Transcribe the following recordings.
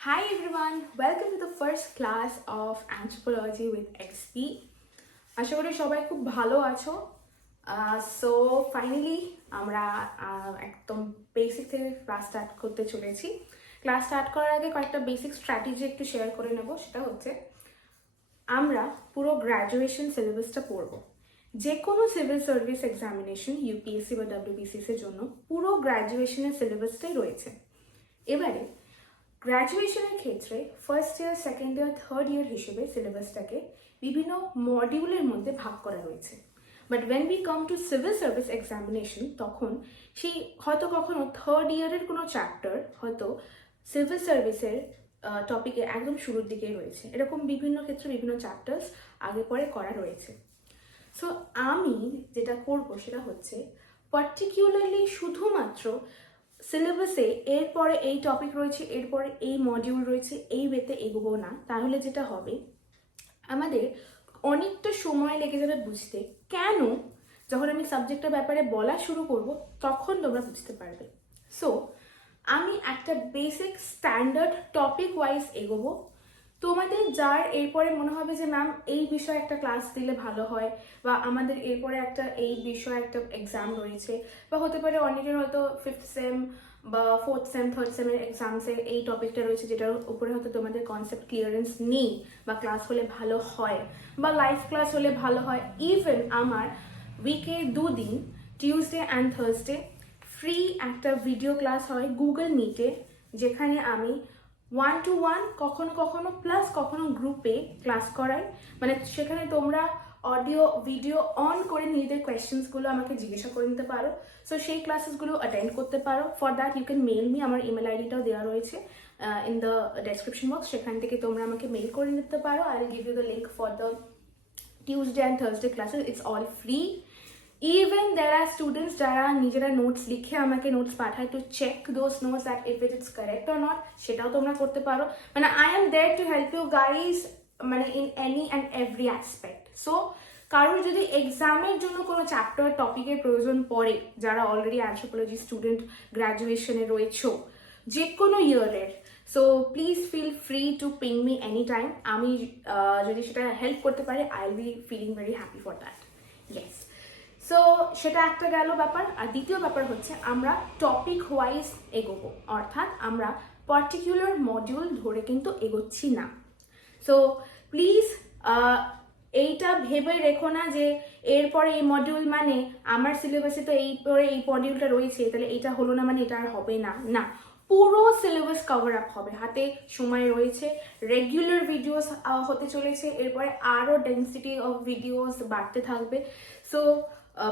Hi everyone, welcome to the first class of Anthropology with XP. আশা করি সবাই খুব ভালো আছো। সো ফাইনালি আমরা একদম বেসিক থেকে ক্লাস স্টার্ট করতে চলেছি। ক্লাস স্টার্ট করার আগে কয়েকটা বেসিক স্ট্র্যাটেজি একটু শেয়ার করে নেব। সেটা হচ্ছে আমরা পুরো গ্র্যাজুয়েশন সিলেবাসটা পড়ব। যে কোনো সিভিল সার্ভিস এক্সামিনেশন ইউপিএসসি বা WBCS এর জন্য পুরো গ্র্যাজুয়েশনের সিলেবাসটাই রয়েছে। এবারে গ্র্যাজুয়েশনের ক্ষেত্রে first year, second year, third year হিসেবে সিলেবাসটাকে বিভিন্ন মডিউলের মধ্যে ভাগ করা রয়েছে। But when we come to civil service examination, তখন সেই হয়তো কখনো থার্ড ইয়ারের কোনো চ্যাপ্টার হয়তো সিভিল সার্ভিসের টপিকে একদম শুরুর দিকেই রয়েছে। এরকম বিভিন্ন ক্ষেত্রে বিভিন্ন চ্যাপ্টার্স আগে পরে করা রয়েছে। সো আমি যেটা করব সেটা হচ্ছে পার্টিকুলারলি শুধুমাত্র সিলেবাসে এরপরে এই টপিক রয়েছে, এরপরে এই মডিউল রয়েছে, এই ওয়েতে এগোবো না। তাহলে যেটা হবে আমাদের অনেকটা সময় লেগে যাবে বুঝতে। কেন? যখন আমি সাবজেক্টের ব্যাপারে বলা শুরু করব তখন তোমরা বুঝতে পারবে। সো আমি একটা বেসিক স্ট্যান্ডার্ড টপিক ওয়াইজ এগোবো। তোমাদের যার এরপরে মনে হবে যে ম্যাম এই বিষয়ে একটা ক্লাস দিলে ভালো হয়, বা আমাদের এরপরে একটা এই বিষয়ে একটা এক্সাম রয়েছে, বা হতে পারে অনেকের হয়তো ফিফথ সেম বা ফোর্থ সেম, থার্ড সেমের এক্সামসে এই টপিকটা রয়েছে যেটার উপরে হয়তো তোমাদের কনসেপ্ট ক্লিয়ারেন্স নেই, বা ক্লাস হলে ভালো হয়, বা লাইভ ক্লাস হলে ভালো হয়। ইভেন আমার উইকে 2 দিন টিউসডে অ্যান্ড থার্সডে ফ্রি একটা ভিডিও ক্লাস হয় গুগল মিটে, যেখানে আমি 1-to-1 কখনো কখনো প্লাস কখনো গ্রুপে ক্লাস করাই। মানে সেখানে তোমরা অডিও ভিডিও অন করে নিজেদের কোয়েশ্চেন্সগুলো আমাকে জিজ্ঞাসা করে নিতে পারো। সো সেই ক্লাসেসগুলো অ্যাটেন্ড করতে পারো। For that you can mail me, আমার ইমেল আইডিটাও দেওয়া রয়েছে ইন দ্য ডেসক্রিপশন বক্স। সেখান থেকে তোমরা আমাকে মেল করে নিতে পারো। I will give you the link for the Tuesday and Thursday classes. It's all free. Even there are students যারা নিজেরা নোটস লিখে আমাকে নোটস পাঠায় to check those notes that if it it's correct or not, সেটাও তোমরা করতে পারো। মানে I am there to help you guys, মানে in any and every aspect. So কারোর যদি এক্সামের জন্য কোনো চ্যাপ্টার টপিকের প্রয়োজন পড়ে, যারা অলরেডি অ্যানথ্রোপোলজি স্টুডেন্ট গ্র্যাজুয়েশনে রয়েছো যে কোনো ইয়ারের, so please feel free to ping me any time. আমি যদি সেটা হেল্প করতে পারি, I will be feeling very happy for that. Yes. So সেটা একটা গেল ব্যাপার। আর দ্বিতীয় ব্যাপার হচ্ছে আমরা টপিক ওয়াইজ এগোবো, অর্থাৎ আমরা পার্টিকুলার মডিউল ধরে কিন্তু এগোচ্ছি না। সো প্লিজ এইটা ভেবে রেখো না যে এরপরে এই মডিউল মানে আমার সিলেবাসে তো এই পরে এই মডিউলটা রয়েছে, তাহলে এটা হলো না মানে এটা আর হবে না। না, পুরো সিলেবাস কভার আপ হবে। হাতে সময় রয়েছে, রেগুলার ভিডিওস হতে চলেছে, এরপরে আরও ডেন্সিটি অফ ভিডিওস বাড়তে থাকবে। সো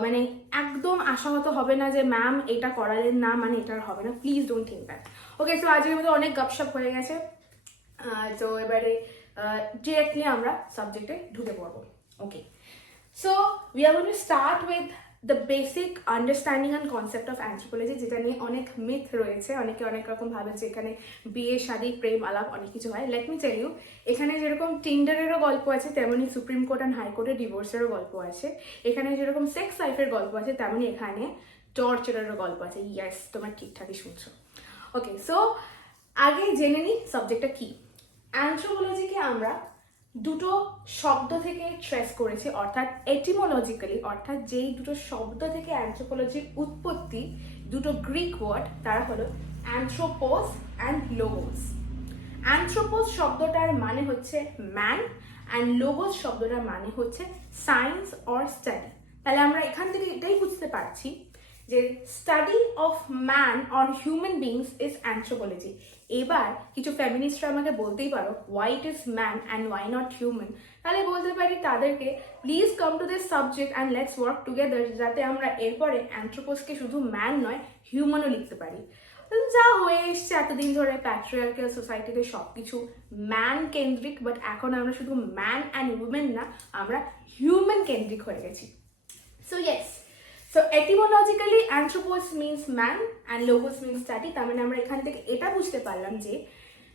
মানে একদম আশাহত হবে না যে ম্যাম এটা করালেন না মানে এটা আর হবে না। Please don't think that. Okay, so আজকের মধ্যে অনেক গপশপ হয়ে গেছে। তো এবারে ডিরেক্টলি আমরা সাবজেক্টে ঢুকে পড়বো। Okay, so we are going to start with the basic understanding and concept of anthropology, যেটা নিয়ে অনেক মিথ রয়েছে। অনেকে অনেক রকম ভাবে যে এখানে বিয়ে, শাদী, প্রেম, আলাপ অনেক কিছু হয়। লেট মি টেল ইউ, এখানে যেরকম টিন্ডারেরও গল্প আছে, তেমনি সুপ্রিম কোর্ট অ্যান্ড হাইকোর্টের ডিভোর্সেরও গল্প আছে। এখানে যেরকম সেক্স লাইফের গল্প আছে, তেমনি এখানে টর্চারেরও গল্প আছে। ইয়েস, তোমার ঠিকঠাকই শুনছো। ওকে, সো আগে জেনে নিই সাবজেক্টটা কি। অ্যানথ্রোপোলজিকে আমরা দুটো শব্দ থেকে ট্রেস করেছি, অর্থাৎ এটিমোলজিক্যালি, অর্থাৎ যেই দুটো শব্দ থেকে অ্যানথ্রোপোলজির উৎপত্তি, দুটো গ্রিক ওয়ার্ড, তারা হলো অ্যানথ্রোপোস অ্যান্ড লোগোস। অ্যানথ্রোপোস শব্দটার মানে হচ্ছে ম্যান, অ্যান্ড লোগোস শব্দটার মানে হচ্ছে সায়েন্স অর স্টাডি। তাহলে আমরা এখান থেকে এটাই বুঝতে পারছি যে study of man or human beings is anthropology. এবার কিছু ফেমিনিস্টরা আমাকে বলতেই পারো why it is man and why not human. তাহলে বলতে পারি তাদেরকে please come to this subject and let's work together, যাতে আমরা এরপরে অ্যানথ্রোপোসকে শুধু ম্যান নয় হিউম্যানও লিখতে পারি। যা হয়ে এসছে এতদিন ধরে প্যাট্রিয়ার্কাল সোসাইটিতে সব কিছু ম্যান কেন্দ্রিক, বাট এখন আমরা শুধু ম্যান অ্যান্ড উইমেন না, আমরা হিউম্যান কেন্দ্রিক হয়ে গেছি। So yes, so etymologically anthropos means man and logos means study। তার মানে আমরা এখান থেকে এটা বুঝতে পারলাম যে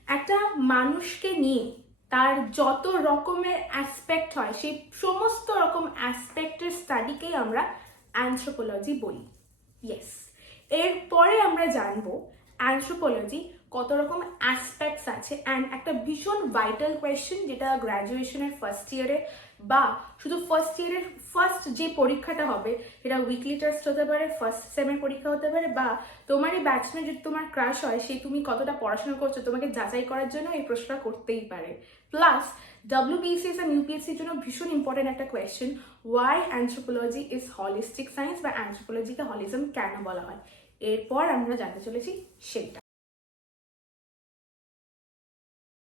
একটা মানুষকে নিয়ে তার যত রকমের অ্যাসপেক্ট হয়, সেই সমস্ত রকম অ্যাসপেক্টের স্টাডিকেই আমরা অ্যানথ্রোপোলজি বলি। ইয়েস, এরপরে আমরা জানবো অ্যানথ্রোপোলজি কত রকম অ্যাসপেক্টস আছে, অ্যান্ড একটা ভীষণ ভাইটাল কোয়েশ্চেন যেটা গ্র্যাজুয়েশনের ফার্স্ট ইয়ারে বা শুধু ফার্স্ট ইয়ারের ফার্স্ট যে পরীক্ষাটা হবে সেটা উইকলি টেস্ট হতে পারে, ফার্স্ট সেমের পরীক্ষা হতে পারে, বা তোমারই ব্যাচমেট যদি তোমার ক্রাশ হয় সে তুমি কতটা পড়াশোনা করছো তোমাকে যাচাই করার জন্য এই প্রশ্নটা করতেই পারে। প্লাস WBCS and UPSC এর জন্য ভীষণ ইম্পর্টেন্ট একটা question, why anthropology is holistic science বা অ্যানথ্রোপোলজিকে হলিজম কেন বলা হয়। এরপর আমরা জানতে চলেছি সেটা।